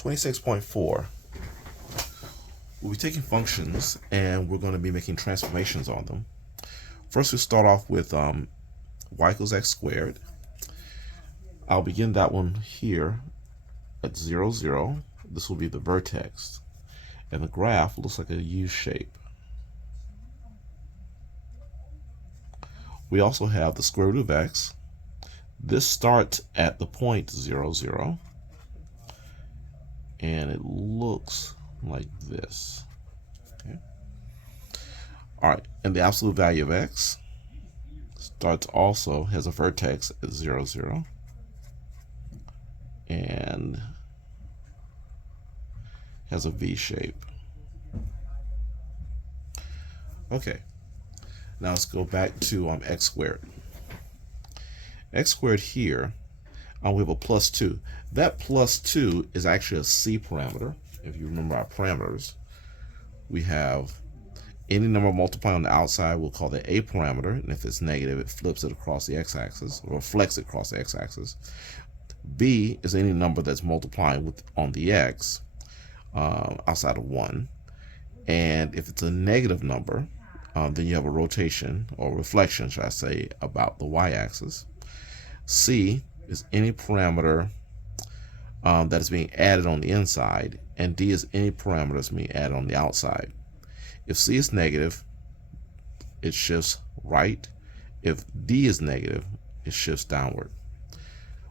26.4. We'll be taking functions and we're going to be making transformations on them. First, we'll start off with y equals x squared. I'll begin that one here at 0, 0. This will be the vertex. And the graph looks like a U shape. We also have the square root of x. This starts at the point 0, 0. And it looks like this. Okay. All right, and the absolute value of x has a vertex at 0, 0. And has a V shape. Okay, now let's go back to x squared. X squared here, we have a plus 2. That plus 2 is actually a C parameter. If you remember our parameters, we have any number multiplying on the outside, we'll call that a parameter, and if it's negative, it flips it across the x-axis, or reflects it across the x-axis. B is any number that's multiplying on the x outside of 1, and if it's a negative number, then you have a rotation, or reflection, should I say, about the y-axis. C is any parameter that is being added on the inside, and D is any parameter that's being added on the outside. If C is negative, it shifts right. If D is negative, it shifts downward.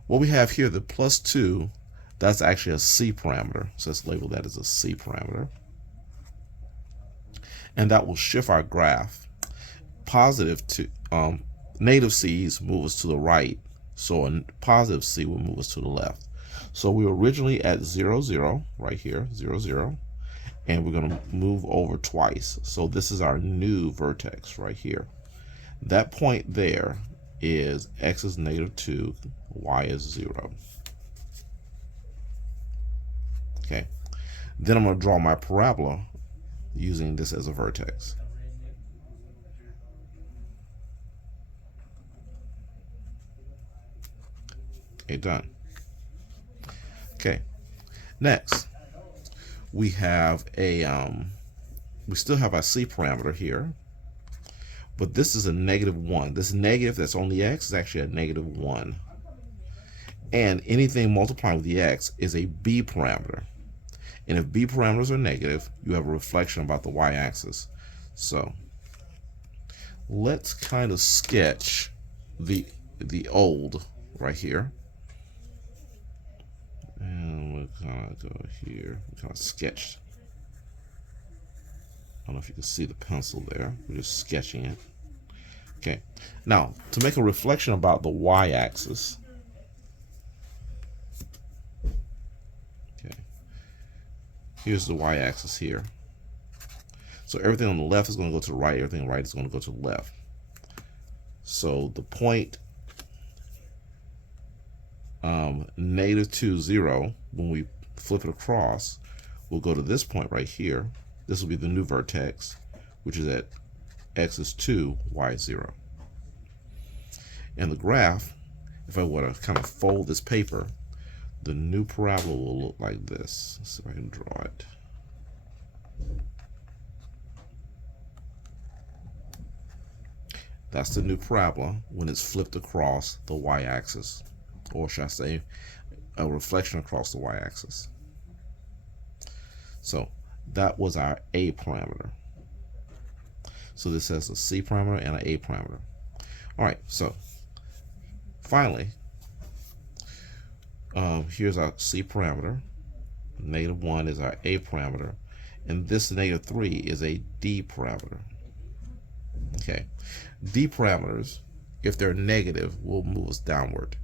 What we have here, the plus 2, that's actually a C parameter, so let's label that as a C parameter. And that will shift our graph. Negative C's move us to the right, so a positive C will move us to the left. So we were originally at 0, 0, right here, 0, 0, and we're going to move over twice. So this is our new vertex right here. That point there is x is -2, y is 0. Okay, then I'm going to draw my parabola using this as a vertex. Okay, done. Okay, next we have we still have our C parameter here, but this is a -1. This negative that's on the x is actually a -1. And anything multiplying with the x is a B parameter. And if B parameters are negative, you have a reflection about the y-axis. So let's kind of sketch the old right here. And we'll kind of go here. We kind of sketched. I don't know if you can see the pencil there. We're just sketching it. Okay. Now, to make a reflection about the y-axis. Okay. Here's the y-axis here. So everything on the left is going to go to the right. Everything on the right is going to go to the left. So the point -2, 0, when we flip it across, we'll go to this point right here. This will be the new vertex, which is at x is 2, y is 0. And the graph, if I were to kind of fold this paper, the new parabola will look like this. Let's see if I can draw it. That's the new parabola when it's flipped across the y-axis, or should I say a reflection across the y-axis. So that was our A parameter. So this has a C parameter and an A parameter. All right, so finally, here's our C parameter. -1 is our A parameter, and this -3 is a D parameter. Okay, D parameters, if they're negative, will move us downward.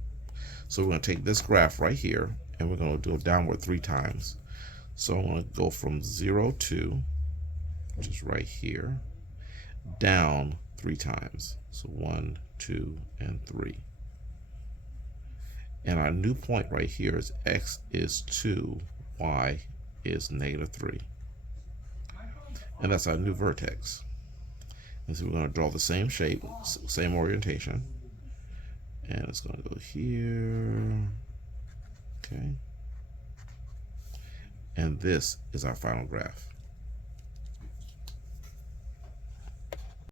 So we're going to take this graph right here, and we're going to go downward 3 times. So I'm going to go from 0, 2, which is right here, down 3 times. So 1, 2, and 3. And our new point right here is x is 2, y is -3. And that's our new vertex. And so we're going to draw the same shape, same orientation. And it's going to go here. Okay. and this is our final graph.